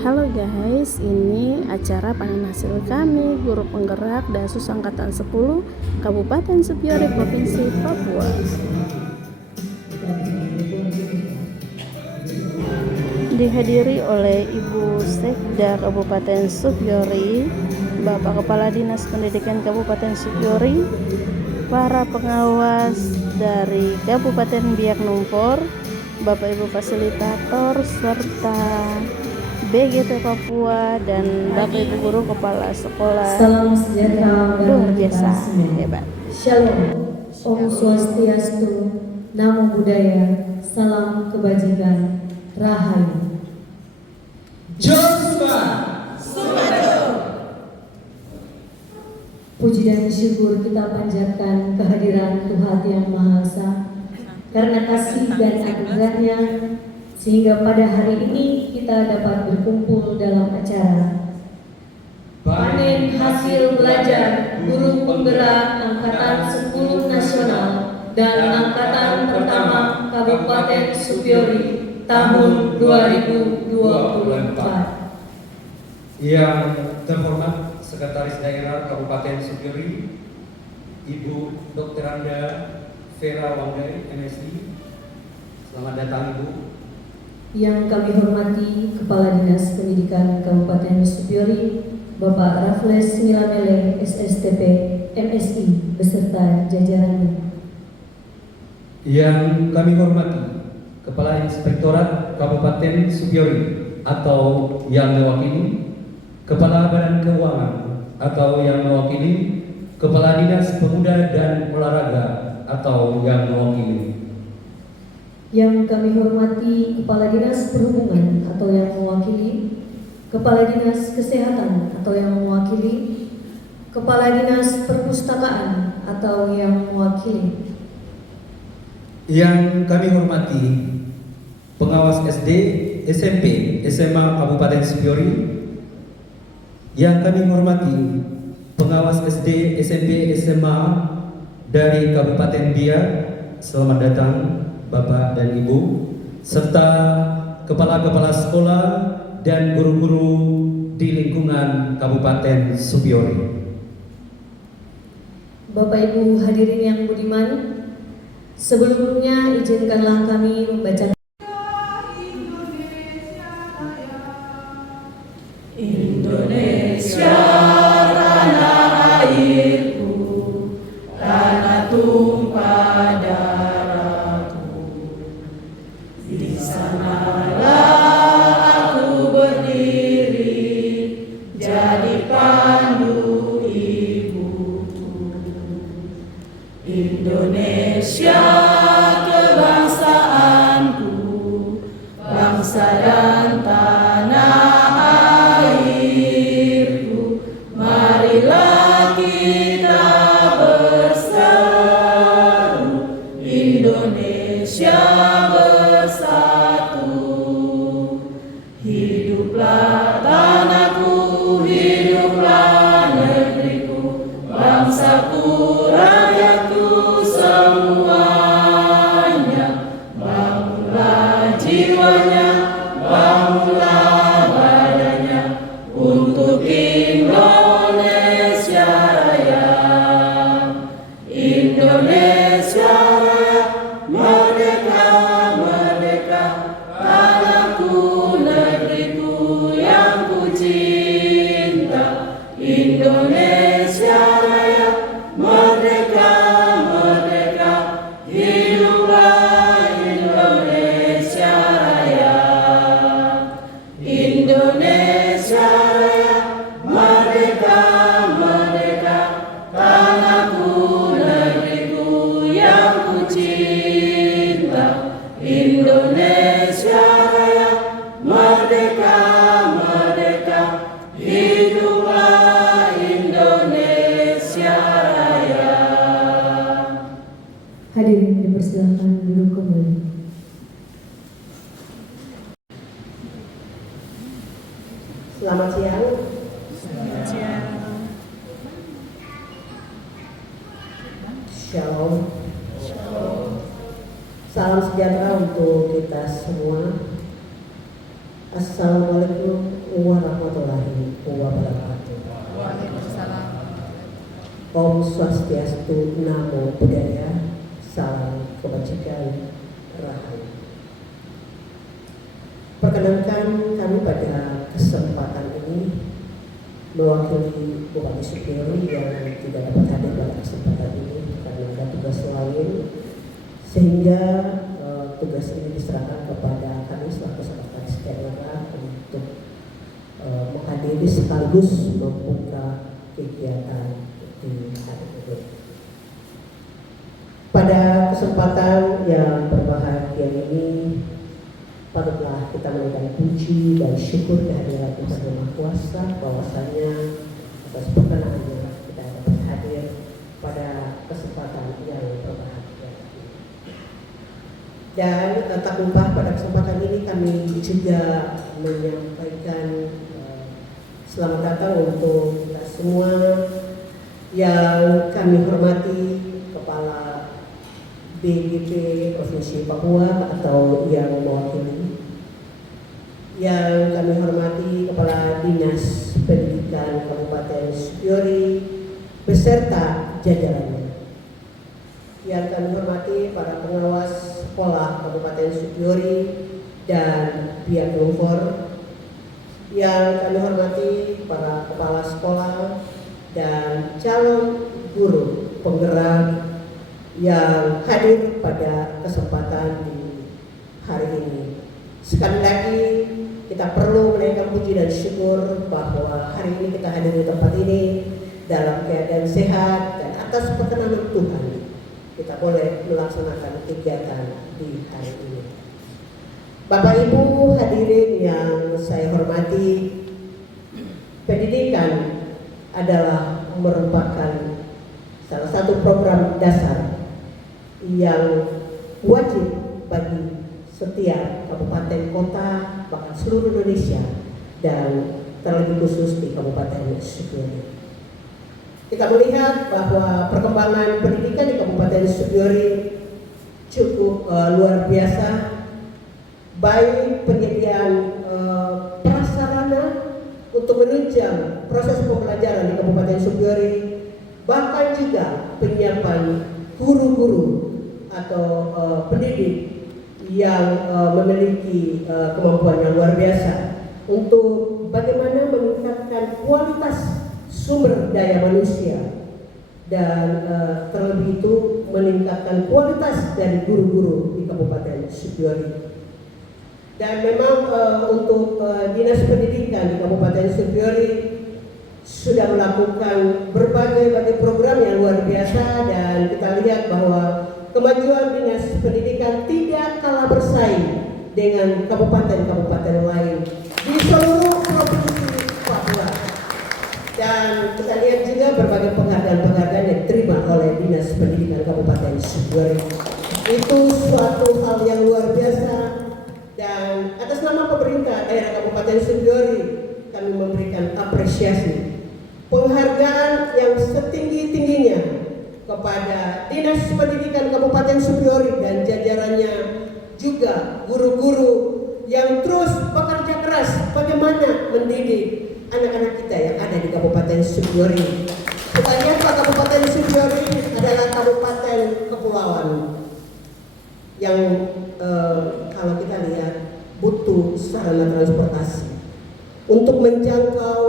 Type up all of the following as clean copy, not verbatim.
Halo guys, ini acara panen hasil kami, guru penggerak Dasus Angkatan 10 Kabupaten Supiori, Provinsi Papua. Dihadiri oleh Ibu Sekda Kabupaten Supiori, Bapak Kepala Dinas Pendidikan Kabupaten Supiori, para pengawas dari Kabupaten Biak Numfor, Bapak Ibu fasilitator, serta BGT Papua dan Bapak Ibu guru kepala sekolah. Salam sejahtera luar biasa hebat. Shalom, Om Swastiastu, Namo Buddhaya, salam kebajikan, Rahayu. Joshua. Puji dan syukur kita panjatkan kehadiran Tuhan Yang Maha Esa karena kasih dan anugerahnya, sehingga pada hari ini kita dapat berkumpul dalam acara panen hasil belajar guru penggerak Angkatan 10 Nasional dan Angkatan Pertama Kabupaten Supiori tahun 2024. Yang terhormat Sekretaris Daerah Kabupaten Supiori, Ibu Dr. Anda Vera Wanggai, MSI. Selamat datang Ibu. Yang kami hormati Kepala Dinas Pendidikan Kabupaten Supiori, Bapak Raffles Milamele, SSTP, MSI, beserta jajarannya. Yang kami hormati Kepala Inspektorat Kabupaten Supiori atau yang mewakili, Kepala Badan Keuangan atau yang mewakili, Kepala Dinas Pemuda dan Olahraga atau yang mewakili. Yang kami hormati Kepala Dinas Perhubungan atau yang mewakili, Kepala Dinas Kesehatan atau yang mewakili, Kepala Dinas Perpustakaan atau yang mewakili. Yang kami hormati pengawas SD, SMP, SMA Kabupaten Supiori. Yang kami hormati pengawas SD, SMP, SMA dari Kabupaten Biak. Selamat datang Bapak dan Ibu, serta kepala-kepala sekolah dan guru-guru di lingkungan Kabupaten Supiori. Bapak Ibu hadirin yang budiman, sebelumnya izinkanlah kami membaca Indonesia, tanah airku, tanah tumpah darahku. Di sanalah aku berdiri, jadi pandu ibuku. Indonesia kebangsaanku, bangsa dan tanah airku. Marilah kita berseru, Indonesia bersatu. Hiduplah tanahku, hiduplah negeriku, bangsaku, rakyatku semuanya. Bangunlah jiwanya, bangunlah badannya untuk Indonesia Raya. Indonesia Raya, merdeka, merdeka, tanahku, negeriku yang ku cinta. Indonesia Raya, merdeka, merdeka, hiduplah Indonesia Raya. Indonesia Raya, merdeka, merdeka, tanahku, negeriku yang ku cinta. Indonesia Raya, merdeka, merdeka, hiduplah Indonesia Raya. hadirin dipersilakan duduk kembali. Selamat siang. Shalom. Salam sejahtera untuk kita semua. Assalamualaikum warahmatullahi wabarakatuh. Waalaikumsalam. Om Swastiastu, Namo Buddhaya, salam kebajikan, rahayu. Perkenankan kami pada kesempatan ini mewakili Bupati Supiori yang tidak dapat hadir pada kesempatan ini karena ada tugas lain, sehingga tugas ini diserahkan kepada kami selaku sekretaris daerah untuk menghadiri sekaligus membuka kegiatan di hari ini. Pada kesempatan yang berbahagia ini, patutlah kita menaikkan puji dan syukur kehadiran Tuhan Yang Maha Kuasa, bahwasanya atas perkenanannya kita dapat hadir pada kesempatan yang berbahagia ini. Dan tak lupa pada kesempatan ini kami juga menyampaikan selamat datang untuk kita semua yang kami hormati, Kepala BGP Provinsi Papua atau yang mewakili, yang kami hormati Kepala Dinas Pendidikan Kabupaten Supiori beserta jajarannya, yang kami hormati para pengawas sekolah Kabupaten Supiori dan pihak Lumfor, yang kami hormati para kepala sekolah dan calon guru penggerak yang hadir pada kesempatan di hari ini. Sekali lagi kita perlu menaikkan puji dan syukur bahwa hari ini kita hadir di tempat ini dalam keadaan sehat, dan atas perkenan Tuhan kita boleh melaksanakan kegiatan di hari ini. Bapak Ibu hadirin yang saya hormati, pendidikan adalah merupakan salah satu program dasar yang wajib bagi setiap kabupaten kota, bahkan seluruh Indonesia, dan terlebih khusus di Kabupaten Supiori. Kita melihat bahwa perkembangan pendidikan di Kabupaten Supiori cukup luar biasa, baik penyediaan prasarana untuk menunjang proses pembelajaran di Kabupaten Supiori, bahkan juga penyiapan guru-guru atau pendidik yang memiliki kemampuan yang luar biasa untuk bagaimana meningkatkan kualitas sumber daya manusia, dan terlebih itu meningkatkan kualitas dari guru-guru di Kabupaten Supiori. Dan memang untuk Dinas Pendidikan di Kabupaten Supiori sudah melakukan berbagai program yang luar biasa, dan kita lihat bahwa kemajuan Dinas Pendidikan tidak kalah bersaing dengan kabupaten-kabupaten lain di seluruh provinsi Papua. Dan kita lihat juga berbagai penghargaan-penghargaan yang diterima oleh Dinas Pendidikan Kabupaten Supiori. Itu suatu hal yang luar biasa. Dan atas nama pemerintah daerah Kabupaten Supiori, kami memberikan apresiasi, penghargaan yang setinggi-tingginya kepada Dinas Pendidikan Kabupaten Supiori dan jajarannya, juga guru-guru yang terus bekerja keras bagaimana mendidik anak-anak kita yang ada di Kabupaten Supiori. Kita lihat Kabupaten Supiori adalah kabupaten kepulauan yang kalau kita lihat butuh sarana transportasi untuk menjangkau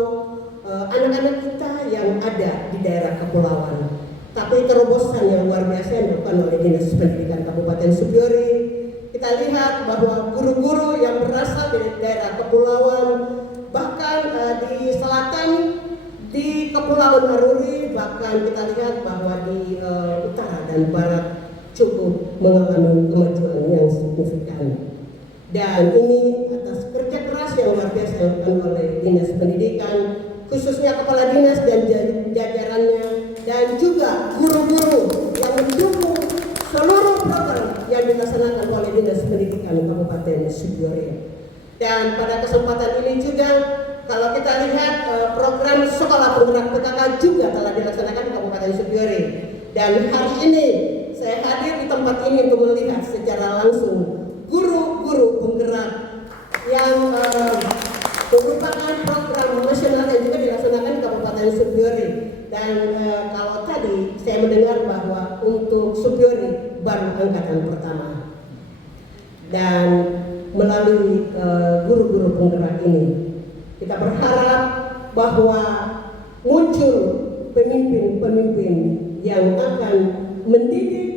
anak-anak kita yang ada di daerah kepulauan. Tapi terobosan yang luar biasa yang dilakukan oleh Dinas Pendidikan Kabupaten Supiori, kita lihat bahwa guru-guru yang berasal dari daerah kepulauan, bahkan di selatan, di Kepulauan Aruri, bahkan kita lihat bahwa di utara dan barat cukup mengalami kemajuan yang signifikan. Dan ini atas kerja keras yang luar biasa yang dilakukan oleh Dinas Pendidikan, khususnya Kepala Dinas dan jajarannya, dan juga guru-guru yang mendukung seluruh program yang dilaksanakan oleh Dinas Pendidikan Kabupaten Supiori. Dan pada kesempatan ini juga, kalau kita lihat program sekolah penggerak PKK juga telah dilaksanakan di Kabupaten Supiori. Dan hari ini saya hadir di tempat ini untuk melihat secara langsung guru-guru penggerak yang merupakan program nasional yang juga dilaksanakan di Kabupaten Supiori. Dan kalau tadi saya mendengar bahwa untuk Supiori baru angkatan pertama. Dan melalui guru-guru penggerak ini, kita berharap bahwa muncul pemimpin-pemimpin yang akan mendidik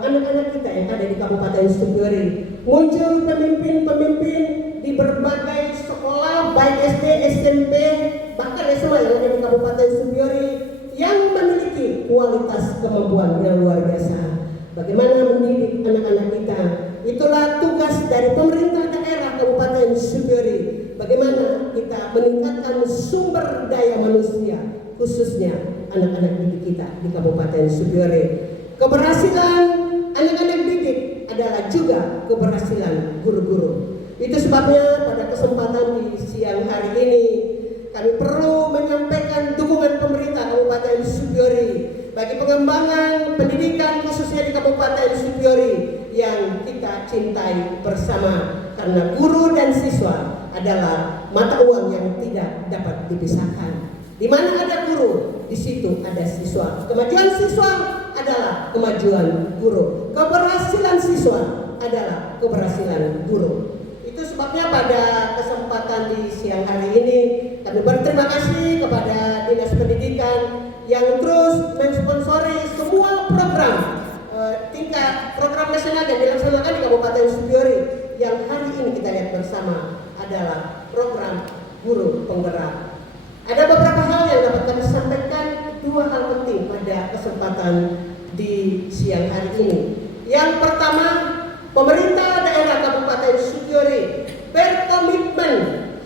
anak-anak kita yang ada di Kabupaten Supiori. Muncul pemimpin-pemimpin di berbagai sekolah, baik SD, SMP, bahkan SMA yang ada di Kabupaten Supiori yang memiliki kualitas kemampuan yang luar biasa. Bagaimana mendidik anak-anak kita? Itulah tugas dari pemerintah daerah Kabupaten Supiori. Bagaimana kita meningkatkan sumber daya manusia, khususnya anak-anak didik kita di Kabupaten Supiori. Keberhasilan anak-anak didik adalah juga keberhasilan guru-guru. Itu sebabnya pada kesempatan di siang hari ini kami perlu menyampaikan dukungan pemerintah Kabupaten Supiori bagi pengembangan pendidikan khususnya di Kabupaten Supiori yang kita cintai bersama, karena guru dan siswa adalah mata uang yang tidak dapat dipisahkan. Di mana ada guru, di situ ada siswa. Kemajuan siswa adalah kemajuan guru. Keberhasilan siswa adalah keberhasilan guru. Itu sebabnya pada kesempatan di siang hari ini kami berterima kasih kepada Dinas Pendidikan yang terus mensponsori semua program tingkat program nasional yang dilaksanakan di Kabupaten Supiori. Yang hari ini kita lihat bersama adalah program guru penggerak. Ada beberapa hal yang dapat kami sampaikan, dua hal penting pada kesempatan di siang hari ini. Yang pertama, pemerintah daerah Kabupaten Supiori berkomitmen,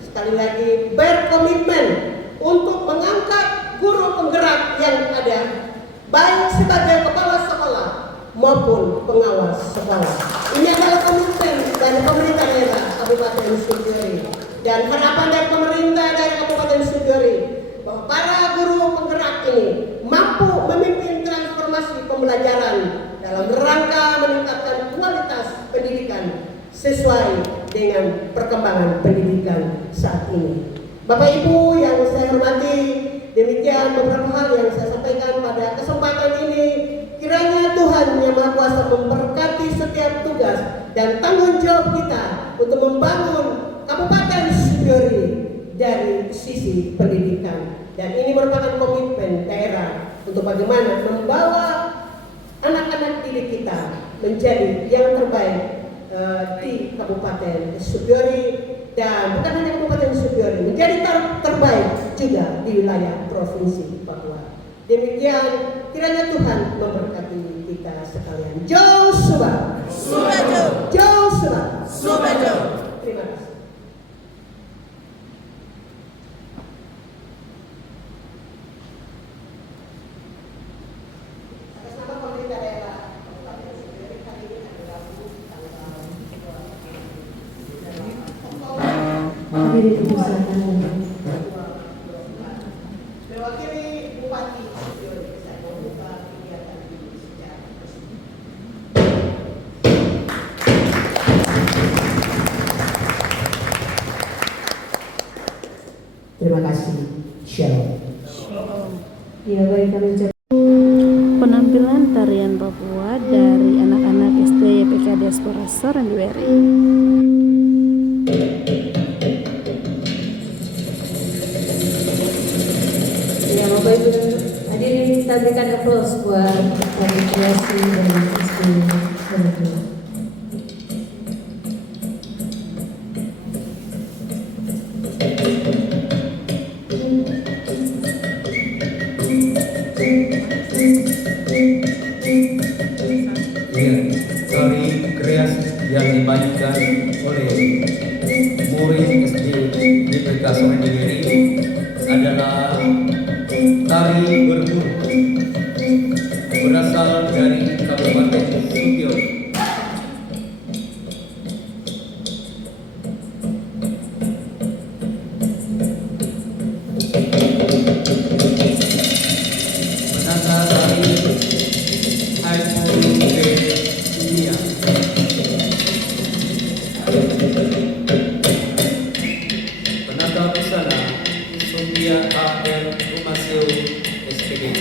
sekali lagi berkomitmen untuk mengangkat guru penggerak yang ada, baik sebagai kepala sekolah maupun pengawas sekolah. Ini adalah komitmen dari pemerintah daerah Kabupaten Supiori. Dan harapan dari pemerintah dari Kabupaten Supiori bahwa para guru penggerak ini mampu memimpin transformasi pembelajaran dalam rangka meningkatkan kualitas pendidikan sesuai dengan perkembangan pendidikan saat ini. Bapak Ibu yang saya hormati, demikian beberapa hal yang saya sampaikan pada kesempatan ini. Kiranya Tuhan Yang Maha Kuasa memberkati setiap tugas dan tanggung jawab kita untuk membangun Kabupaten Supiori dari sisi pendidikan. Dan ini merupakan komitmen daerah untuk bagaimana membawa anak-anak didik kita menjadi yang terbaik di Kabupaten Supiori, dan bukan hanya Kabupaten Supiori, menjadi terbaik juga di wilayah Provinsi Papua. Demikian, kiranya Tuhan memberkati kita sekalian. Jauh Suba, jauh Suba, terima kasih. Atas nama pemerintah daerah Kabupaten Supiori, hari ini adalah tanggal 2 Hadirin Ibu silakan. mewakili Bupati Supiori, saya membuka kegiatan ini secara resmi. Terima kasih. Shalom. Ya, baik, kami ucapkan Penampilan tarian Papua dari anak-anak SD YPK Diaspora Sorandiweri. ya, Bapak Ibu hadirin, kita berikan aplaus buat Tari Kreasi dari SD Sorandiweri. Tari kreasi yang dimainkan oleh murid SD YPK Sorandiweri adalah tari berburu berasal dari Kabupaten Supiori. Naskah Busana Sofia A.R. Umaseo SPD.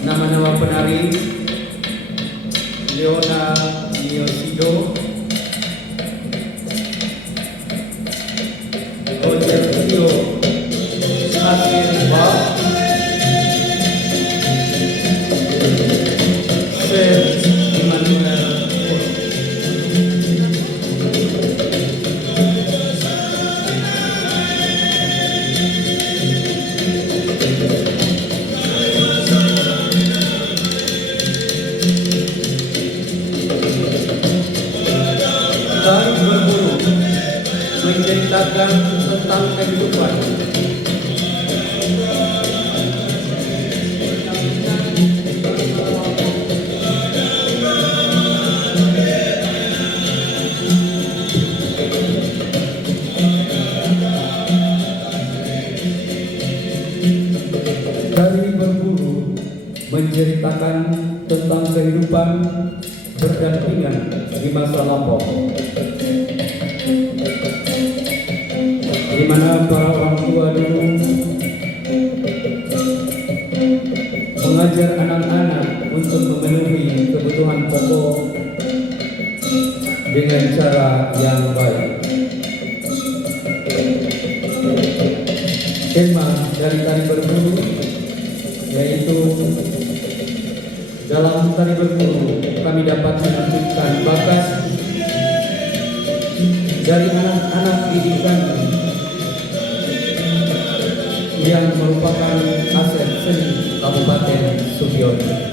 Nama-nama penari: Leona Miosido, Roger Tio Asirba, Fer Emmanuel Pur. Tari berburu menceritakan tentang kehidupan. Tari berburu menceritakan tentang kehidupan berdampingan di masa lampau, di mana para orang tua dulu mengajar anak-anak untuk memenuhi kebutuhan pokok dengan cara yang baik. Tema dari tari berburu yaitu dalam tari berburu kami dapat menunjukkan bakat dari anak-anak didikan yang merupakan aset seni Kabupaten Supiori.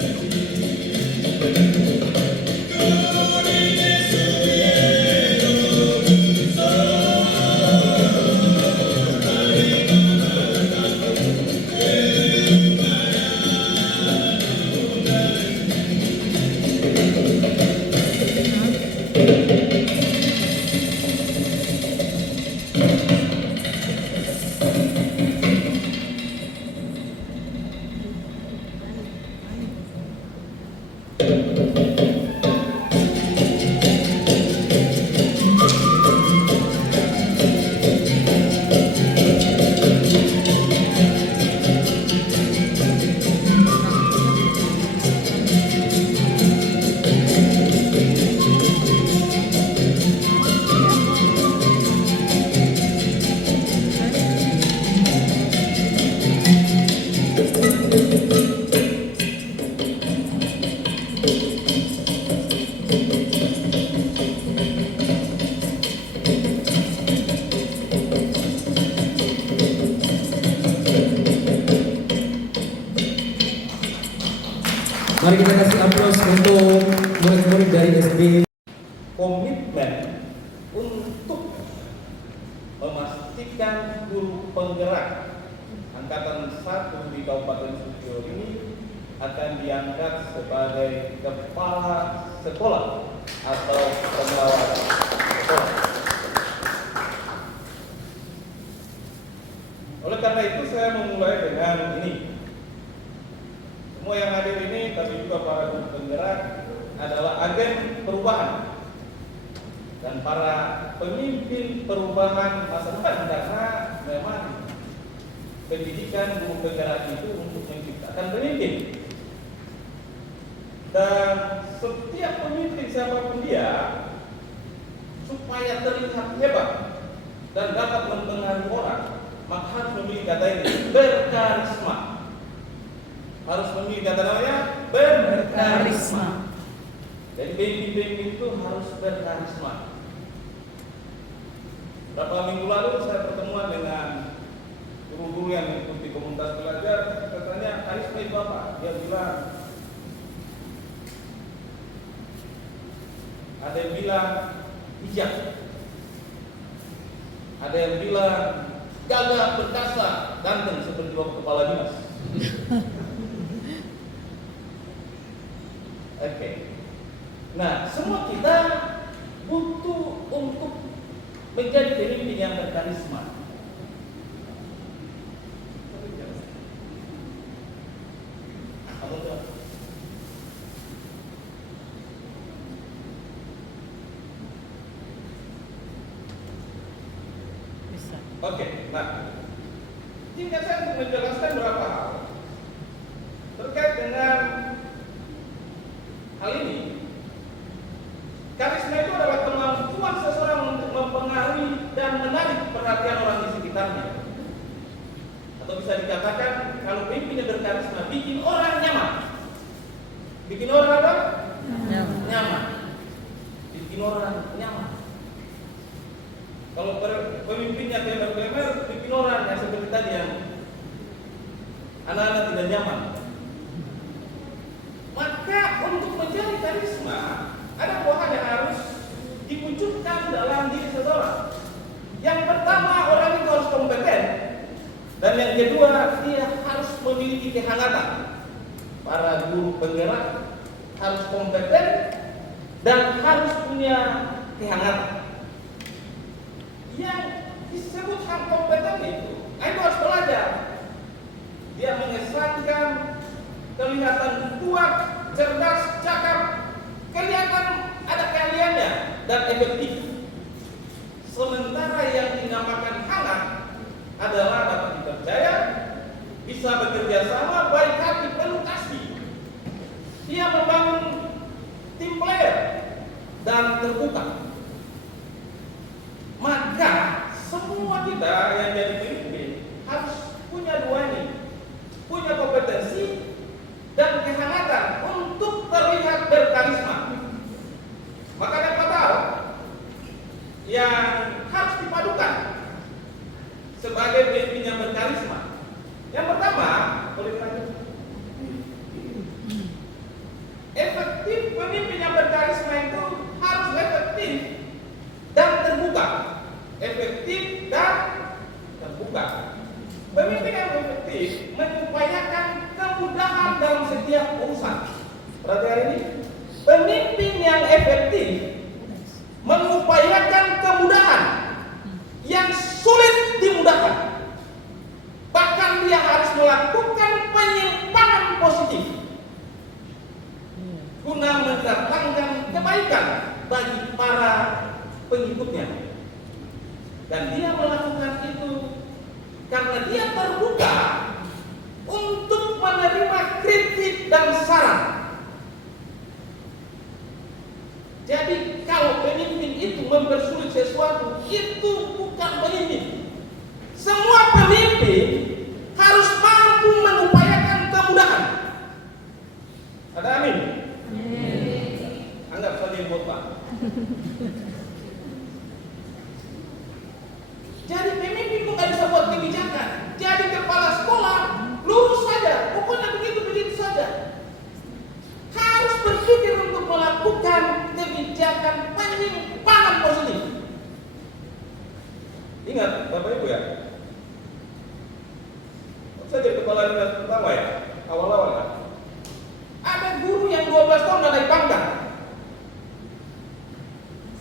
Mari kita kasih aplaus untuk murid-murid dari SD. Komitmen untuk memastikan guru penggerak Angkatan 1 di Kabupaten Supiori ini akan diangkat sebagai kepala sekolah atau pengawas sekolah. Oleh karena itu saya memulai dengan ini. Semua yang hadir ini, tapi juga para guru penggerak adalah agen perubahan dan para pemimpin perubahan masa depan, karena memang pendidikan guru penggerak itu untuk menciptakan pemimpin. Dan setiap pemimpin siapapun dia, supaya terlihat hebat dan dapat mempengaruhi orang, maka harus memiliki kata ini, berkarisma. Harus memiliki kata namanya berkarisma. Jadi pemimpin itu harus berkarisma. Beberapa minggu lalu saya pertemuan dengan guru-guru yang mengikuti komunitas belajar. Katanya, karisma itu apa? Dia bilang, ada yang bilang bijak, ada yang bilang gagah perkasa, ganteng seperti bapak kepala dinas. Oke. Nah, semua kita butuh untuk menjadi pemimpin yang berkarisma. Oke, nah, singkat saya untuk menjelaskan beberapa hal terkait dengan hal ini. Karisma itu adalah kemampuan seseorang untuk mempengaruhi dan menarik perhatian orang di sekitarnya. Atau bisa dikatakan kalau pemimpin yang berkarisma bikin orang nyaman. Bikin orang apa? Nyaman. Bikin orang nyaman. Kalau pemimpinnya klemer-klemer, bikin orang yang seperti tadi yang anak-anak tidak nyaman. Maka untuk menjadi karisma ada dua hal yang harus dimunculkan dalam diri seseorang. Yang pertama, orang itu harus kompeten, dan yang kedua, dia harus memiliki kehangatan. Para guru penggerak harus kompeten dan harus punya kehangatan. Yang disebut hal kompeten itu harus belajar. Dia mengesankan, kelihatan kuat, cerdas, cakap, kelihatan ada keahliannya dan efektif. Sementara yang dinamakan hangat adalah dapat dipercaya, bisa bekerja sama, baik hati, penuh kasih. Dia membangun tim player dan terbuka. Maka semua kita yang jadi pemimpin harus punya dua ini, punya kompetensi dan kehangatan untuk terlihat berkarisma. Maka ada 4 hal yang harus dipadukan sebagai pemimpin yang berkarisma. Yang pertama, boleh lanjut. Efektif pemimpin yang berkarisma itu harus efektif dan terbuka. Efektif dan terbuka. Pemimpin yang efektif mengupayakan kemudahan dalam setiap urusan. Perhatian ini, pemimpin yang efektif mengupayakan kemudahan yang sulit dimudahkan. Bahkan dia harus melakukan penyimpangan positif guna mendatangkan kebaikan bagi para pengikutnya. Dan dia melakukan itu karena dia terbuka untuk menerima kritik dan saran. Jadi kalau pemimpin itu mempersulit sesuatu, itu bukan pemimpin. Semua pemimpin harus mampu mengupayakan kemudahan. Ada amin? Anggap saja buat Pak. Jadi pemimpin itu nggak bisa buat kebijakan. Jadi kepala sekolah lurus saja, pokoknya begitu saja. Harus berpikir untuk melakukan kebijakan penyimpangan positif. Ingat Bapak Ibu ya, saya jadi kepala dinas pertama ya, awal-awal ya. Ada guru yang 12 tahun nggak naik pangkat,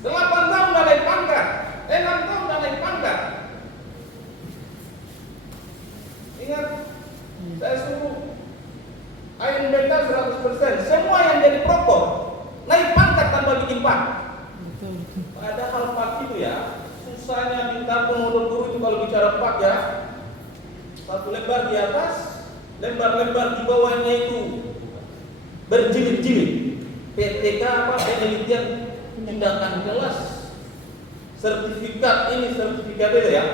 8 tahun nggak naik pangkat, 6 tahun nggak naik pangkat. Ingat, saya suruh ayam mental 100%, semua yang jadi proktor naik pangkat tanpa bikin pak. Padahal pak itu ya, susahnya minta pengurus guru itu kalau bicara pak ya, 1 lembar di atas, lembar-lembar di bawahnya itu berjilid-jilid. PTK apa? Penelitian tindakan kelas, sertifikat ini, sertifikat itu ya.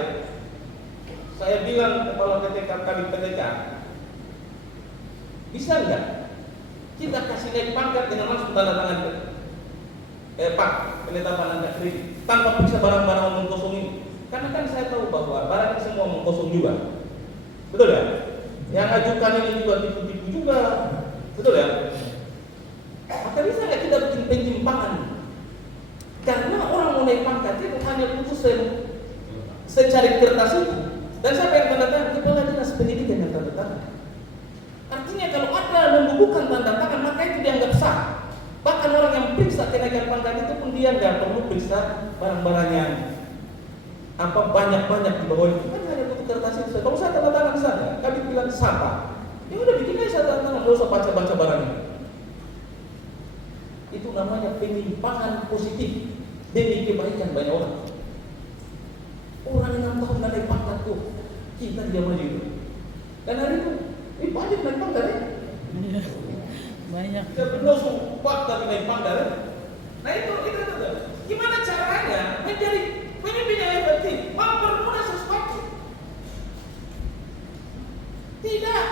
Saya bilang kepala PTK kami PTK, bisa nggak kita kasih naik pangkat dengan langsung tanda tangan pak penetapan anda kredit tanpa periksa barang-barang omong kosong ini? Karena kan saya tahu bahwa barang semua omong kosong juga, betul ya? Yang ajukan ini juga tipu-tipu juga, betul ya? Maka bisa nggak kita bikin penyimpangan? Karena orang mau naik pangkat itu hanya butuh secari kertas itu. Dan siapa yang tanda tangan? Kepala dinas pendidikan yang tanda tangan. Artinya kalau ada membubuhkan tanda tangan, maka itu dianggap sah. Bahkan orang yang periksa kenaikan pangkat itu pun dia nggak perlu periksa barang-barangnya apa banyak-banyak di bawah itu. Kan hanya butuh kertas itu. Kalau saya tanda tangan saja, kami bilang sapa. Ya udah bikin aja saya tanda tangan, nggak usah baca-baca barangnya. Itu namanya penyimpangan positif demi kebaikan banyak orang. Orang yang tahun naik pangkat kok. Kita di zaman itu. Dan hari itu, banyak naik pangkat ya. Banyak. Kita benar sumpah tapi naik pangkat ya. Nah itu. Gimana caranya menjadi pemimpin yang efektif, mempermudah sesuatu? Tidak.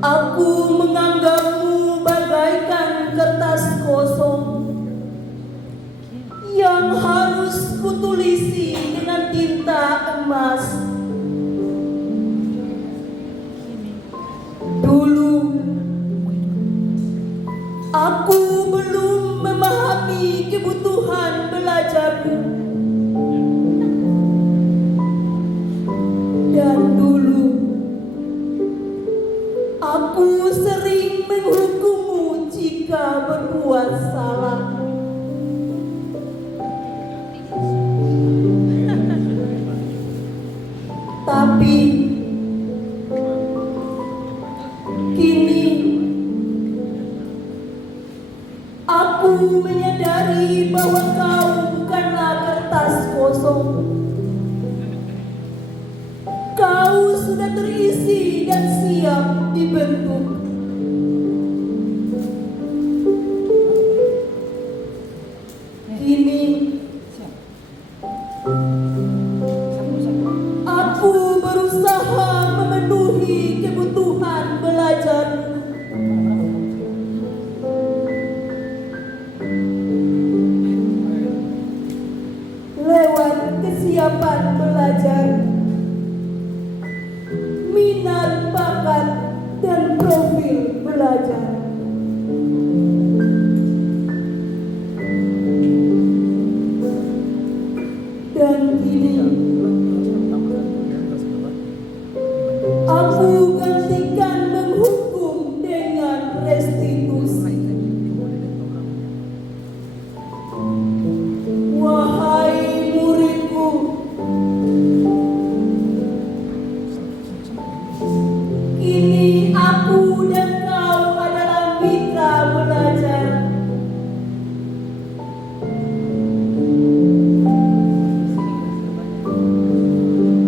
Aku menganggapmu bagaikan kertas kosong yang harus kutulisi dengan tinta emas. Dulu aku belum memahami kebutuhan belajarmu, dan dulu aku sering menghukummu jika berbuat salah. Tapi kini aku menyadari bahwa kau bukanlah kertas kosong. Kau sudah terisi dan siap dibentuk. Kini aku berusaha memenuhi kebutuhan belajarmu. Lewat kesiapan belajar, minat, bakat, dan profil belajar. Dan kini aku gantikan menghukum dengan restitusi. Wahai muridku, kini aku dan kau adalah mitra belajar.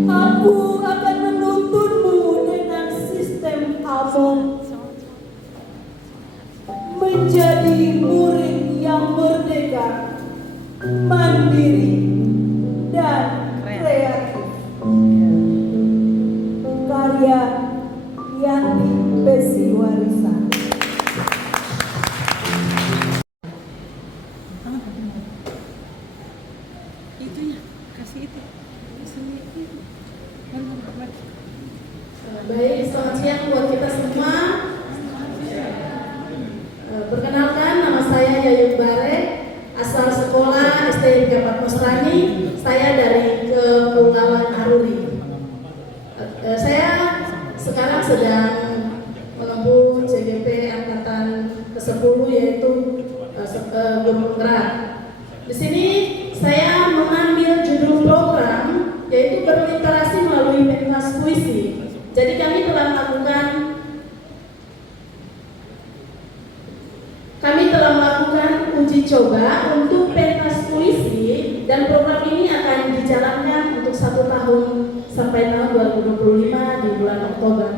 Aku akan menuntunmu dengan sistem AMON menjadi murid yang merdeka, mandiri, dan kreatif. Karya Yanti Besi Warisan. Itunya, kasih itu. Baik, selamat siang buat kita semua. Perkenalkan, nama saya Yayun Bare, asal sekolah SD 3 Musrani. Saya dari Kepulauan Aruri. Saya sekarang sedang menempuh CGP angkatan ke-10, yaitu guru penggerak. Di sini saya mengambil judul program yaitu berliterasi melalui pentas puisi. Jadi kami telah melakukan uji coba untuk pentas puisi, dan program ini akan dijalankan untuk 1 tahun sampai tahun 2025 di bulan Oktober.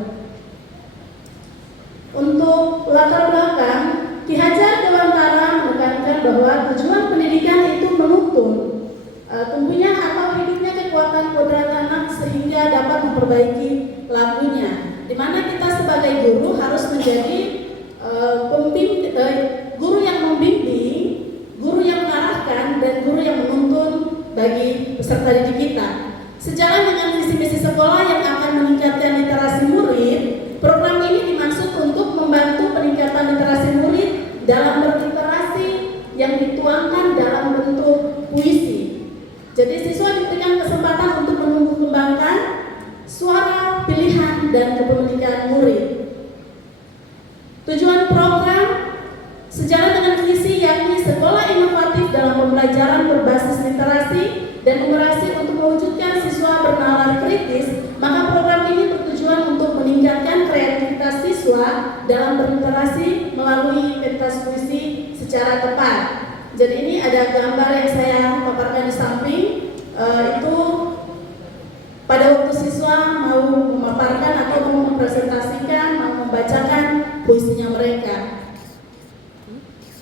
Untuk latar belakang, Ki Hajar Dewantara menekankan bahwa tujuan pendidikan itu menuntun tumbuhnya atau hidupnya kekuatan kodrat anak sehingga dapat memperbaiki lakunya. Di mana kita sebagai guru harus menjadi guru yang membimbing, guru yang mengarahkan, dan guru yang menuntun bagi peserta didik kita. Sejalan dengan visi misi sekolah yang akan meningkatkan literasi murid, program ini dimaksud untuk membantu peningkatan literasi murid dalam berliterasi yang dituangkan dalam bentuk puisi. Jadi siswa diberikan kesempatan untuk menumbuh kembangkan suara, pilihan, dan kepemilikan murid. Tujuan program sejalan dengan visi yakni sekolah inovatif dalam pembelajaran berbasis literasi dan numerasi untuk mewujudkan siswa bernalar kritis, maka program ini bertujuan untuk meningkatkan kreativitas siswa dalam berliterasi melalui pentas puisi secara tepat. Jadi ini ada gambar yang saya paparkan di samping. itu pada waktu siswa mau memaparkan atau mau mempresentasikan, mau membacakan puisinya mereka.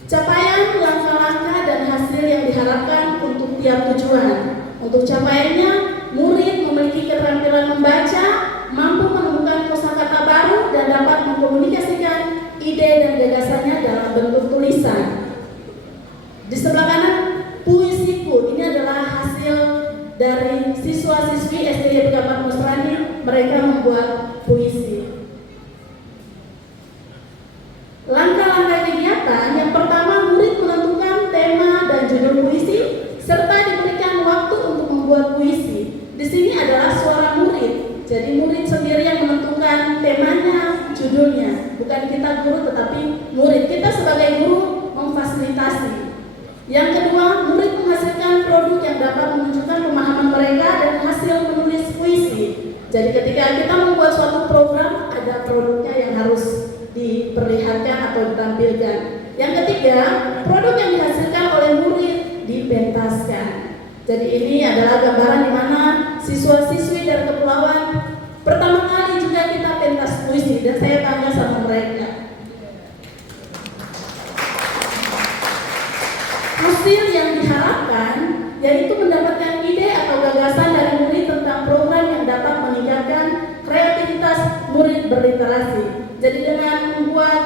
Capaian, langkah-langkah, dan hasil yang diharapkan untuk tiap tujuan. Untuk capaiannya, murid memiliki keterampilan membaca, mampu menemukan kosakata baru, dan dapat mengkomunikasikan ide dan gagasannya dalam bentuk tulisan. Di sebelah kanan, puisiku. Ini adalah hasil dari siswa-siswi SD YPK Pak Musrani. Mereka membuat puisi. Langkah-langkah kegiatan, yang pertama, murid menentukan tema dan judul puisi, serta diberikan waktu untuk membuat puisi. Di sini adalah suara murid. Jadi murid sendiri yang menentukan temanya, judulnya. Bukan kita guru, tetapi murid. Kita sebagai guru memfasilitasi. Yang kedua, murid menghasilkan produk yang dapat menunjukkan pemahaman mereka dan hasil menulis puisi. Jadi ketika kita membuat suatu program, ada produknya yang harus diperlihatkan atau ditampilkan. Yang ketiga, produk yang dihasilkan oleh murid dipentaskan. Jadi ini adalah gambaran di mana siswa-siswi dari kepulauan pertama kali juga kita pentas puisi, dan saya bangga sama mereka. Hasil yang diharapkan yaitu mendapatkan ide atau gagasan dari murid tentang program yang dapat meningkatkan kreativitas murid berliterasi. Jadi dengan membuat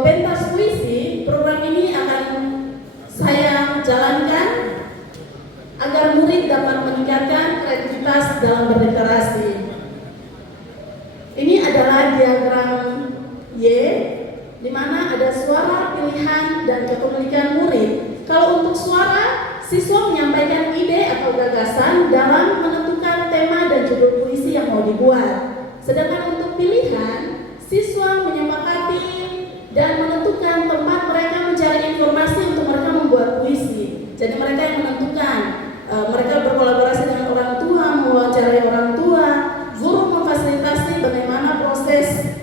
pentas puisi, program ini akan saya jalankan agar murid dapat meningkatkan kreativitas dalam berliterasi. Ini adalah diagram Y, di mana ada suara, pilihan, dan kepemilikan murid. Kalau untuk suara, siswa menyampaikan ide atau gagasan dalam menentukan tema dan judul puisi yang mau dibuat. Sedangkan untuk pilihan, siswa menyepakati dan menentukan tempat mereka mencari informasi untuk mereka membuat puisi. Jadi mereka yang menentukan, mereka berkolaborasi dengan orang tua, mewawancarai orang tua, guru memfasilitasi bagaimana proses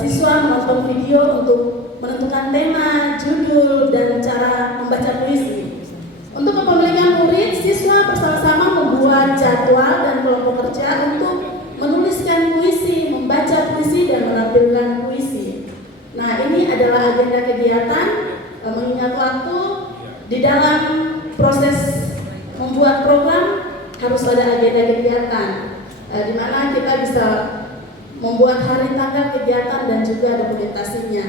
siswa menonton video untuk menentukan tema, judul, dan cara membaca puisi. Untuk kepemilikan murid, siswa bersama-sama membuat jadwal dan kelompok kerja untuk menuliskan puisi, membaca puisi, dan menampilkan puisi. Nah, ini adalah agenda kegiatan. Mengingat waktu, di dalam proses membuat program harus ada agenda kegiatan, di mana kita bisa membuat hari tanggal kegiatan dan juga dokumentasinya.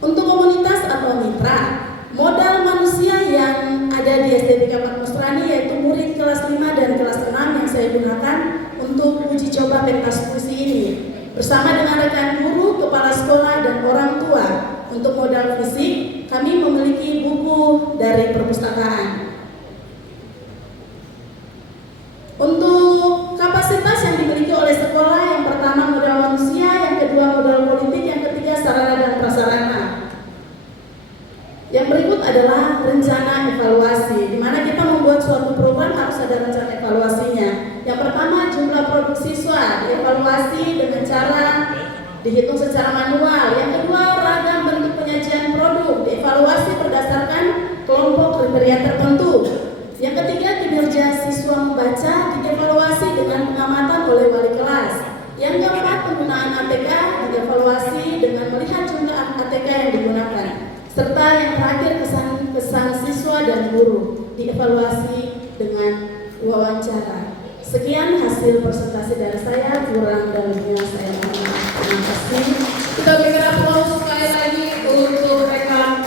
Untuk komunitas atau mitra, modal manusia yang ada di SDPK Pak Musrani yaitu murid kelas 5 dan kelas 6 yang saya gunakan untuk uji coba pentas puisi ini. Bersama dengan rekan guru, kepala sekolah, dan orang tua. Untuk modal fisik, kami memiliki buku dari perpustakaan. Untuk kapasitas yang dimiliki oleh sekolah, yang pertama modal manusia, yang kedua modal politik, yang ketiga sarana dan prasarana. Yang berikut adalah rencana evaluasi, di mana kita membuat suatu program harus ada rencana evaluasinya. Yang pertama, jumlah produk siswa dievaluasi dengan cara dihitung secara manual. Yang kedua, ragam bentuk penyajian produk dievaluasi berdasarkan kelompok kriteria tertentu. Yang ketiga, kinerja siswa membaca dievaluasi dengan pengamatan oleh wali kelas. Yang keempat, penggunaan ATK dievaluasi dengan melihat jumlah ATK yang digunakan. Serta yang terakhir, kesan siswa dan guru dievaluasi dengan wawancara. Sekian hasil presentasi dari saya, kurang dan lebihnya saya mohon maaf. Terima kasih. Kita berikan aplaus sekali lagi untuk rekan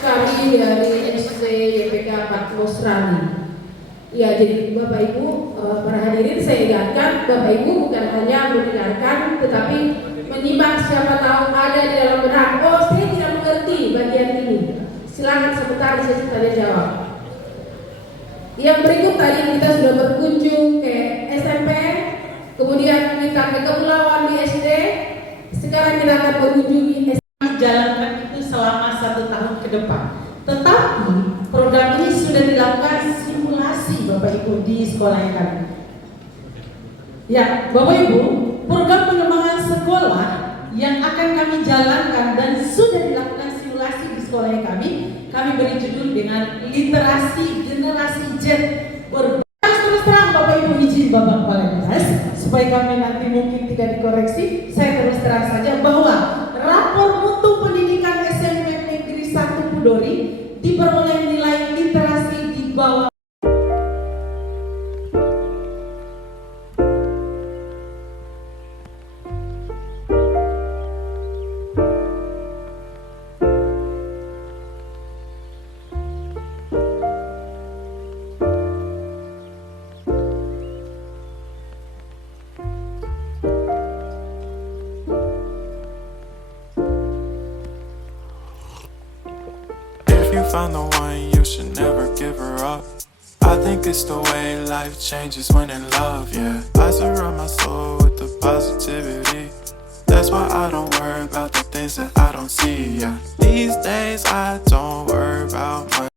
kami dari SD YPK Pak Musrani. Ya, jadi Bapak Ibu, para hadirin, saya ingatkan Bapak Ibu bukan hanya mendengarkan, tetapi menyimak. Siapa tahu ada di dalam benak, oh saya tidak mengerti bagian ini. Silakan sebentar saya tanya jawab. Yang berikut tadi kita sudah berkunjung ke SMP, kemudian kita ke kepulauan di SD. Sekarang kita akan mengunjungi SD. Jalankan itu selama 1 tahun ke depan. Tetapi program ini sudah dilakukan simulasi Bapak Ibu di sekolah kami. Ya, Bapak Ibu, program pengembangan sekolah yang akan kami jalankan dan sudah dilakukan simulasi di sekolah kami beri judul dengan literasi generasi Z terus terang Bapak Ibu izin Bapak Kepala Dinas supaya kami nanti mungkin tidak dikoreksi, saya terus terang saja bahwa rapor mutu pendidikan SMP Negeri 1 Pudori diperoleh nilai literasi di bawah. If you find the one, you should never give her up. I think it's the way life changes when in love, yeah. I surround my soul with the positivity. That's why I don't worry about the things that I don't see, yeah. These days I don't worry about money.